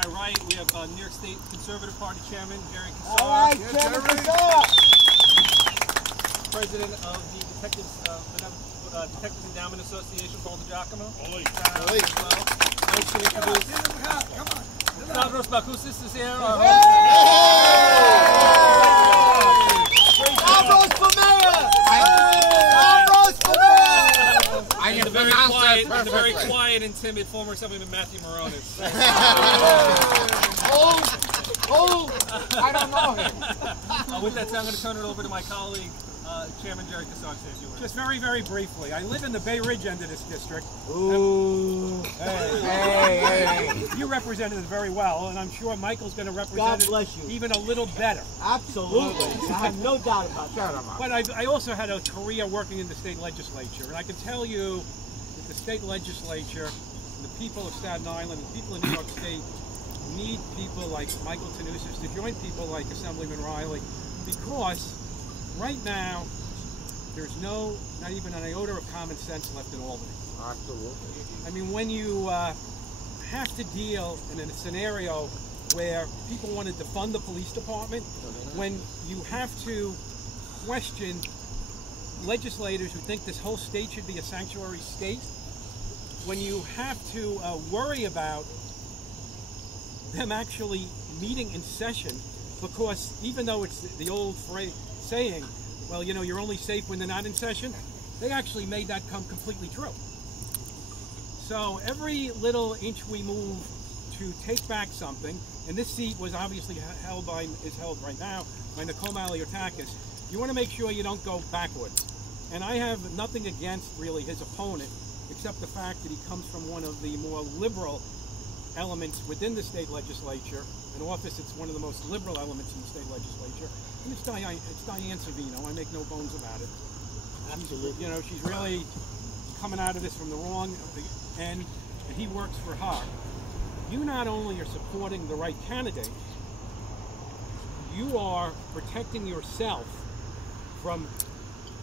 my right, we have New York State Conservative Party Chairman Jerry Kassar. All right, Chairman Kassar. President of the Detectives Endowment Association, Paul DiGiacomo. Ollie. Nice to introduce. Stavros Bakousis is here. Stavros for mayor! Stavros for mayor! And the very quiet and timid former Assemblyman Matthew Moronis. I don't know him. With that said, I'm going to turn it over to my colleague, Chairman Jerry Kassar. Just very briefly, I live in the Bey Ridge end of this district. Ooh. Hey. You represented it very well, and I'm sure Michael's going to represent God bless you. it even a little better. Absolutely. I have no doubt about that. But I also had a career working in the state legislature, and I can tell you that the state legislature, and the people of Staten Island, and the people in New York State need people like Michael Tannousi to join people like Assemblyman Riley, because right now, there's not even an iota of common sense left in Albany. Absolutely. I mean, when you have to deal in a scenario where people want to defund the police department, when you have to question legislators who think this whole state should be a sanctuary state, when you have to worry about them actually meeting in session, because even though it's the old phrase saying, well, you know, you're only safe when they're not in session, they actually made that come completely true. So every little inch we move to take back something, and this seat was obviously held right now by Nicole Maliotakis, you want to make sure you don't go backwards. And I have nothing against really his opponent, except the fact that he comes from one of the more liberal elements within the state legislature. In office, it's one of the most liberal elements in the state legislature. And it's Diane Savino. I make no bones about it. Absolutely. You know, she's really coming out of this from the wrong end, and he works for her. You not only are supporting the right candidate, you are protecting yourself from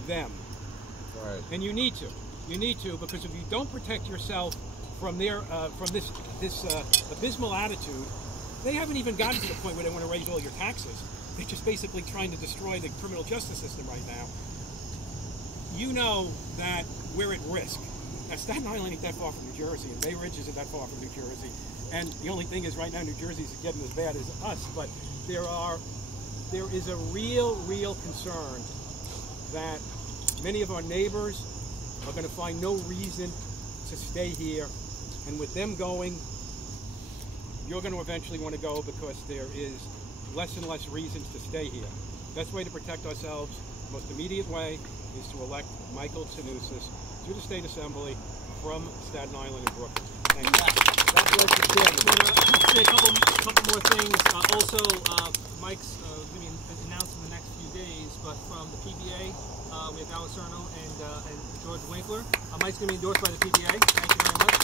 them. Right. And you need to. You need to, because if you don't protect yourself from their this abysmal attitude, they haven't even gotten to the point where they want to raise all your taxes. They're just basically trying to destroy the criminal justice system right now. You know that we're at risk. Now, Staten Island ain't that far from New Jersey, and Bey Ridge isn't that far from New Jersey. And the only thing is, right now, New Jersey's getting as bad as us. But there is a real concern that many of our neighbors are going to find no reason to stay here. And with them going, you're going to eventually want to go, because there is less and less reasons to stay here. Best way to protect ourselves, most immediate way, is to elect Michael Tannousi to the State Assembly from Staten Island and Brooklyn. Thank you. Say a couple more things. Also, Mike's going to be announced in the next few days, but from the PBA, we have Alex Erno and George Winkler. Mike's going to be endorsed by the PBA. Thank you very much.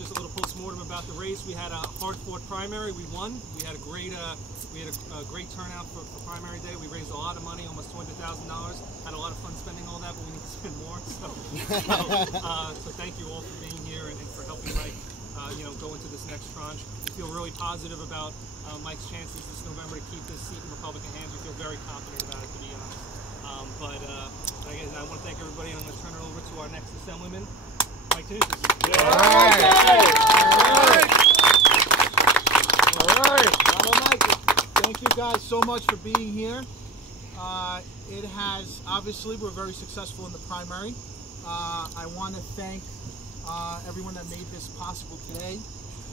Just a little post-mortem about the race. We had a hard-fought primary. We won. We had a great turnout for primary day. We raised a lot of money, almost $200,000. Had a lot of fun spending all that, but we need to spend more. So thank you all for being here and for helping Mike, go into this next tranche. We feel really positive about Mike's chances this November to keep this seat in Republican hands. We feel very confident about it, to be honest. Again, I want to thank everybody, and I'm going to turn it over to our next Assemblyman, Mike Tannousi. All right. Bravo, Michael. Thank you guys so much for being here. It has, obviously, we're very successful in the primary. I want to thank everyone that made this possible today.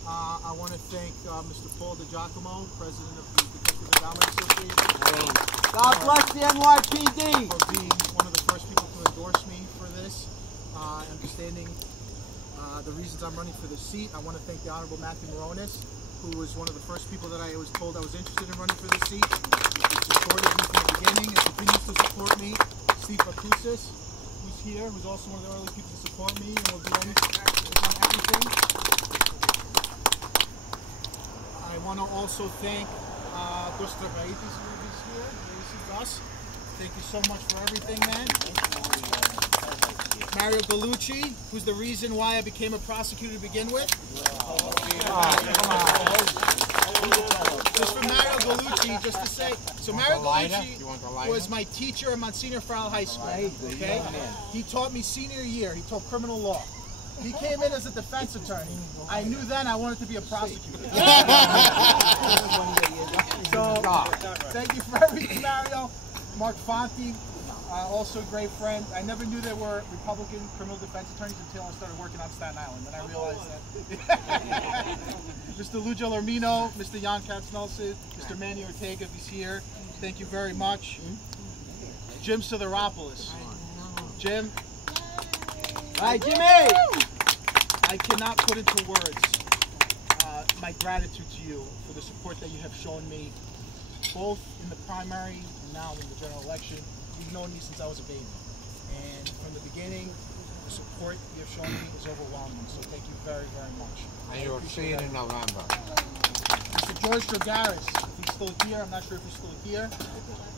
I want to thank Mr. Paul DiGiacomo, President of the Detective Endowment Association. God bless the NYPD! For being one of the first people to endorse me for this. Understanding the reasons I'm running for the seat. I want to thank the Honorable Matthew Moronis, who was one of the first people that I was told I was interested in running for the seat. He supported me from the beginning and continues to support me. Steve Bakousis, who's here, who's also one of the early people to support me and will do everything. I want to also thank Dostra Gaitis, who is here, who received us, Thank you so much for everything, man. Mario Gallucci, who's the reason why I became a prosecutor to begin with. Just for Mario Gallucci, just to say, so Mario Gallucci was my teacher at Monsignor Farrell High School. Okay, he taught me senior year. He taught criminal law. He came in as a defense attorney. I knew then I wanted to be a prosecutor. So, thank you for everything, Mario. Mark Fonte, also a great friend. I never knew there were Republican criminal defense attorneys until I started working on Staten Island. Then I realized that. Mr. Lujo Lormino, Mr. Jan Katznelson, Mr. Manny Ortega, if he's here. Thank you very much. Jim Sideropoulos. Jim. Hi, Jimmy! I cannot put into words my gratitude to you for the support that you have shown me, both in the primary and now in the general election. You've known me since I was a baby. And from the beginning, the support you have shown me is overwhelming. So thank you very, very much. And you'll see it in November. Mr. George Dragaris, if he's still here, I'm not sure if he's still here.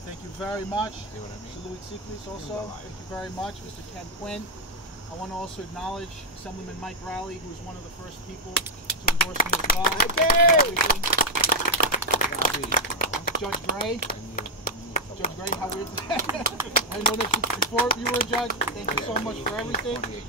Thank you very much. Mr. Louis Siklis also, thank you very much. Mr. Ken Quinn. I want to also acknowledge Assemblyman Mike Rowley, who was one of the first people to endorse me as well. Judge Gray. Judge Gray, how weird. I know that before you were a judge. Thank you so much for everything.